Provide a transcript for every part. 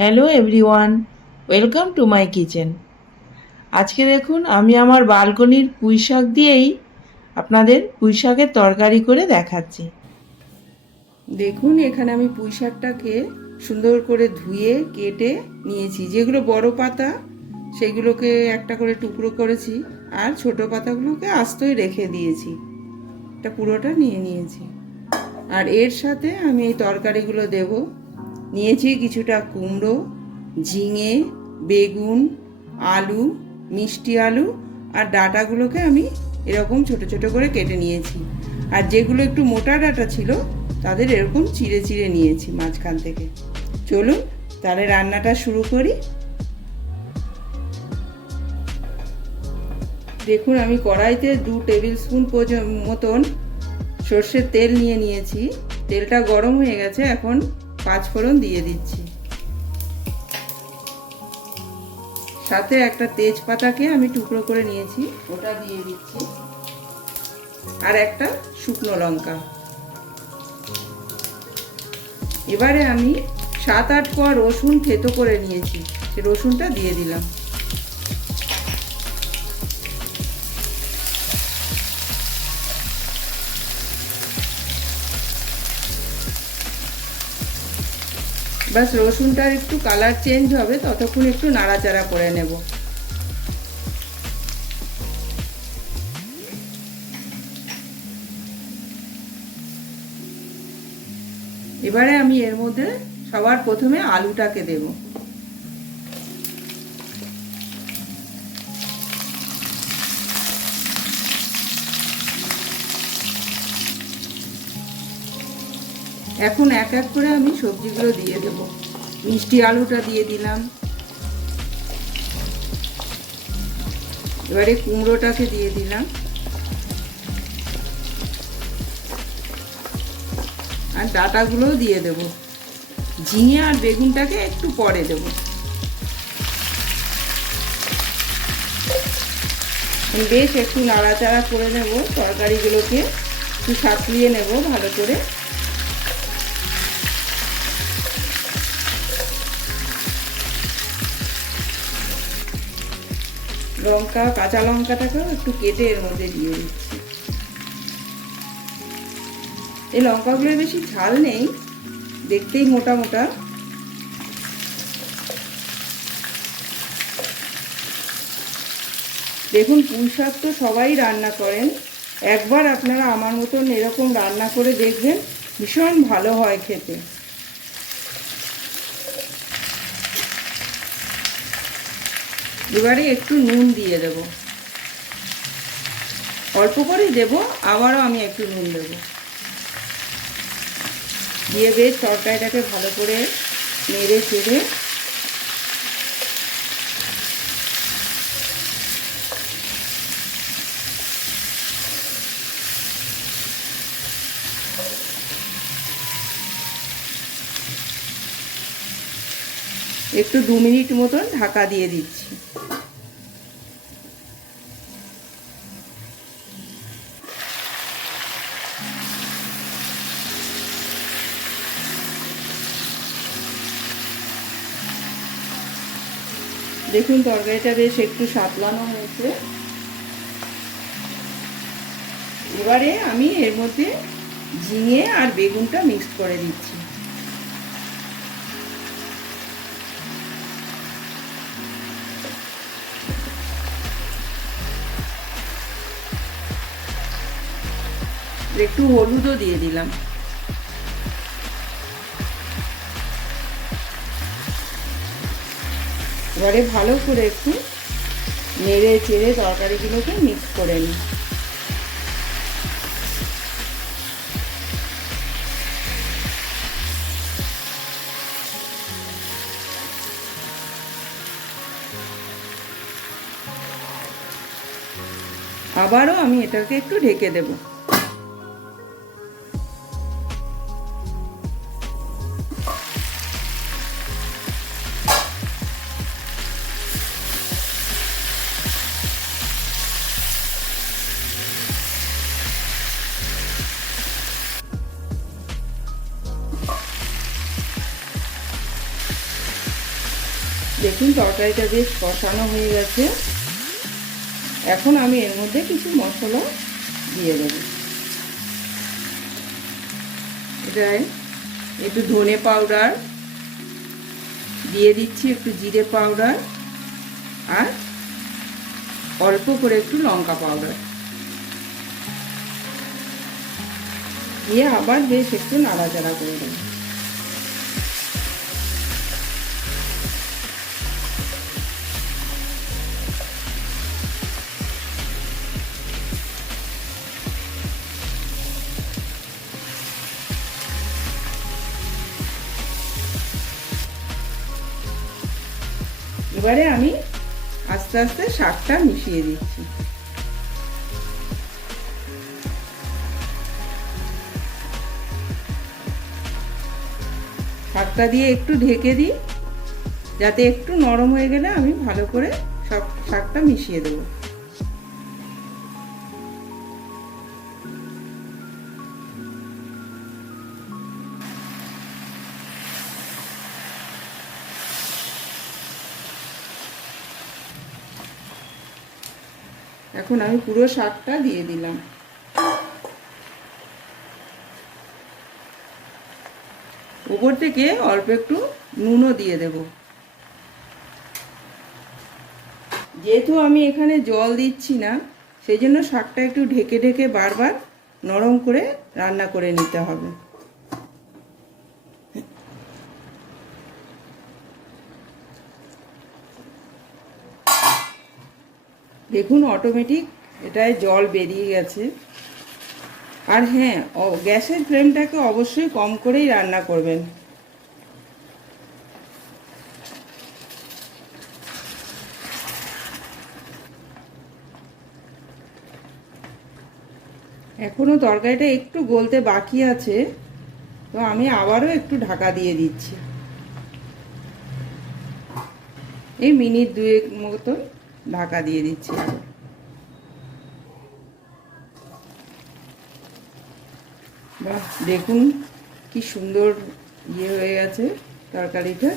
Hello everyone, welcome to my kitchen. আজকে দেখুন আমি আমার বালকনির পুঁই শাক দিয়েই আপনাদের পুঁই শাকের তরকারি করে দেখাচ্ছি। দেখুন এখানে আমি পুঁই শাকটাকে সুন্দর করে ধুয়ে কেটে নিয়েছি। যেগুলো বড় পাতা সেগুলোকে একটা করে টুকরো করেছি, আর ছোট পাতাগুলোকে আস্তই রেখে দিয়েছি। এটা পুরোটা নিয়ে নিয়েছি। আর এর সাথে আমি এই তরকারিগুলো দেব। নিয়েছি কিছুটা কুমড়ো, ঝিঙে, বেগুন, আলু, মিষ্টি আলু, আর ডাঁটাগুলোকে আমি এরকম ছোট ছোট করে কেটে নিয়েছি। আর যেগুলো একটু মোটা ডাঁটা ছিল তাদের এরকম চিড়ে চিড়ে নিয়েছি মাঝখান থেকে। চলুন তাহলে রান্নাটা শুরু করি। দেখুন আমি কড়াইতে 2 টেবিল স্পুন মতন সর্ষের তেল নিয়ে নিয়েছি। তেলটা গরম হয়ে গেছে, এখন 5 ফোড়ন দিয়ে দিচ্ছি। সাথে একটা তেজপাতাকে আমি টুকরো করে নিয়েছি, ওটা দিয়ে দিচ্ছি। আর একটা শুকনো লঙ্কা। এবারে আমি 7-8 কোয়া রসুন থেতো করে নিয়েছি, সে রসুনটা দিয়ে দিলাম। বাস রসুনটার একটু কালার চেঞ্জ হবে, ততক্ষণ একটু নাড়াচাড়া করে নেব। এবারে আমি এর মধ্যে সবার প্রথমে আলুটাকে দেব। এখন এক এক করে আমি সবজিগুলো দিয়ে দেব। মিষ্টি আলুটা দিয়ে দিলাম। এবারে কুমড়োটাকে দিয়ে দিলাম, আর ডাঁটাগুলোও দিয়ে দেব। ঝিঙে আর বেগুনটাকে একটু পরে দেব। বেশ একটু নাড়াচাড়া করে নেব, তরকারিগুলোকে একটু সাঁতলিয়ে নেব ভালো করে। লঙ্কা, কাঁচা লঙ্কাটাকেও একটু কেটে এর মধ্যে দিয়ে দিচ্ছি। এই লঙ্কাগুলো বেশি ঝাল নেই, দেখতেই মোটা মোটা। দেখুন পুঁই শাক তো সবাই রান্না করেন, একবার আপনারা আমার মতন এরকম রান্না করে দেখবেন, ভীষণ ভালো হয় খেতে। এবারে একটু নুন দিয়ে দেব, অল্প করেই দেব, আবারও আমি একটু নুন দেব। দিয়ে বেশ তরকারিটাকে ভালো করে নেড়ে চেড়ে একটু 2 মিনিট মতন ঢাকা দিয়ে দিচ্ছি। দেখুন তরকারিটা বেশ একটু সাতলানো হয়েছে। এবারে আমি এর মধ্যে ঝিঙে আর বেগুনটা মিক্স করে দিচ্ছি। একটু হলুদও দিয়ে দিলাম। এবারে ভালো করে একটু নেড়ে চেড়ে তরকারিগুলোকে মিক্স করে নিই। আবারও আমি এটাকে একটু ঢেকে দেব। দেখুন তরকারিটা বেশ কষানো হয়ে গেছে। এখন আমি এর মধ্যে কিছু মশলা দিয়ে দেব। এটায় একটু ধনে পাউডার দিয়ে দিচ্ছি, একটু জিরে পাউডার, আর অল্প করে একটু লঙ্কা পাউডার দিয়ে আবার বেশ একটু নাড়াচাড়া করে দেব। এবারে আমি আস্তে আস্তে শাকটা মিশিয়ে দিচ্ছি। শাকটা দিয়ে একটু ঢেকে দিই, যাতে একটু নরম হয়ে গেলে আমি ভালো করে সব শাকটা মিশিয়ে দেবো। এখন আমি পুরো শাকটা দিয়ে দিলাম। উপর থেকে অল্প একটু নুনও দিয়ে দেব। যেহেতু আমি এখানে জল দিচ্ছি না, সেই জন্য শাকটা একটু ঢেকে ঢেকে বারবার নরম করে রান্না করে নিতে হবে। দেখুন অটোমেটিক এটায় জল বেরিয়ে গেছে। আর হ্যাঁ, গ্যাসের ফ্লেমটাকে অবশ্যই কম করেই রান্না করবেন। এখনো তরকারিটা একটু গলতে বাকি আছে, তো আমি আবারও একটু ঢাকা দিয়ে দিচ্ছি। এই মিনিট দুয়েক মতন ঢাকা দিয়ে দিচ্ছি। বাহ, দেখুন কি সুন্দর হয়ে গেছে তরকারিটা।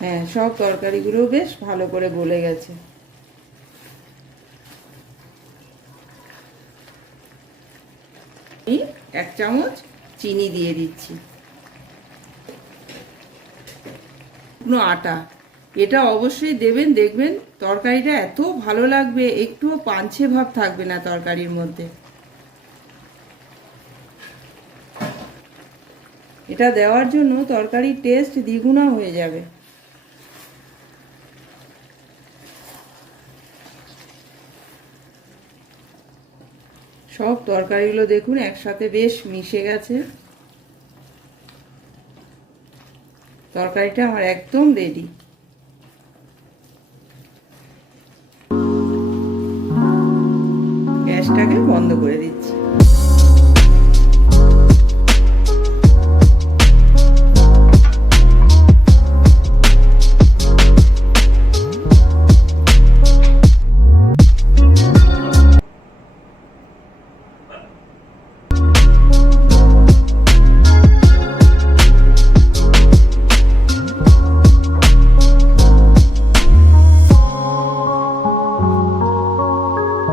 হ্যাঁ, সব তরকারিগুলো বেশ ভালো করে গলে গেছে। আমি 1 চামচ চিনি দিয়ে দিচ্ছি। শুকনো আটা এটা অবশ্যই দেবেন, দেখবেন তরকারিটা এত ভালো লাগবে, একটুও পাঞ্ছে ভাব থাকবে না তরকারির মধ্যে। এটা দেওয়ার জন্য তরকারির টেস্ট দ্বিগুণা হয়ে যাবে। সব তরকারিগুলো দেখুন একসাথে বেশ মিশে গেছে। তরকারিটা আমার একদম রেডি। গ্যাসটাকে বন্ধ করে দিচ্ছি।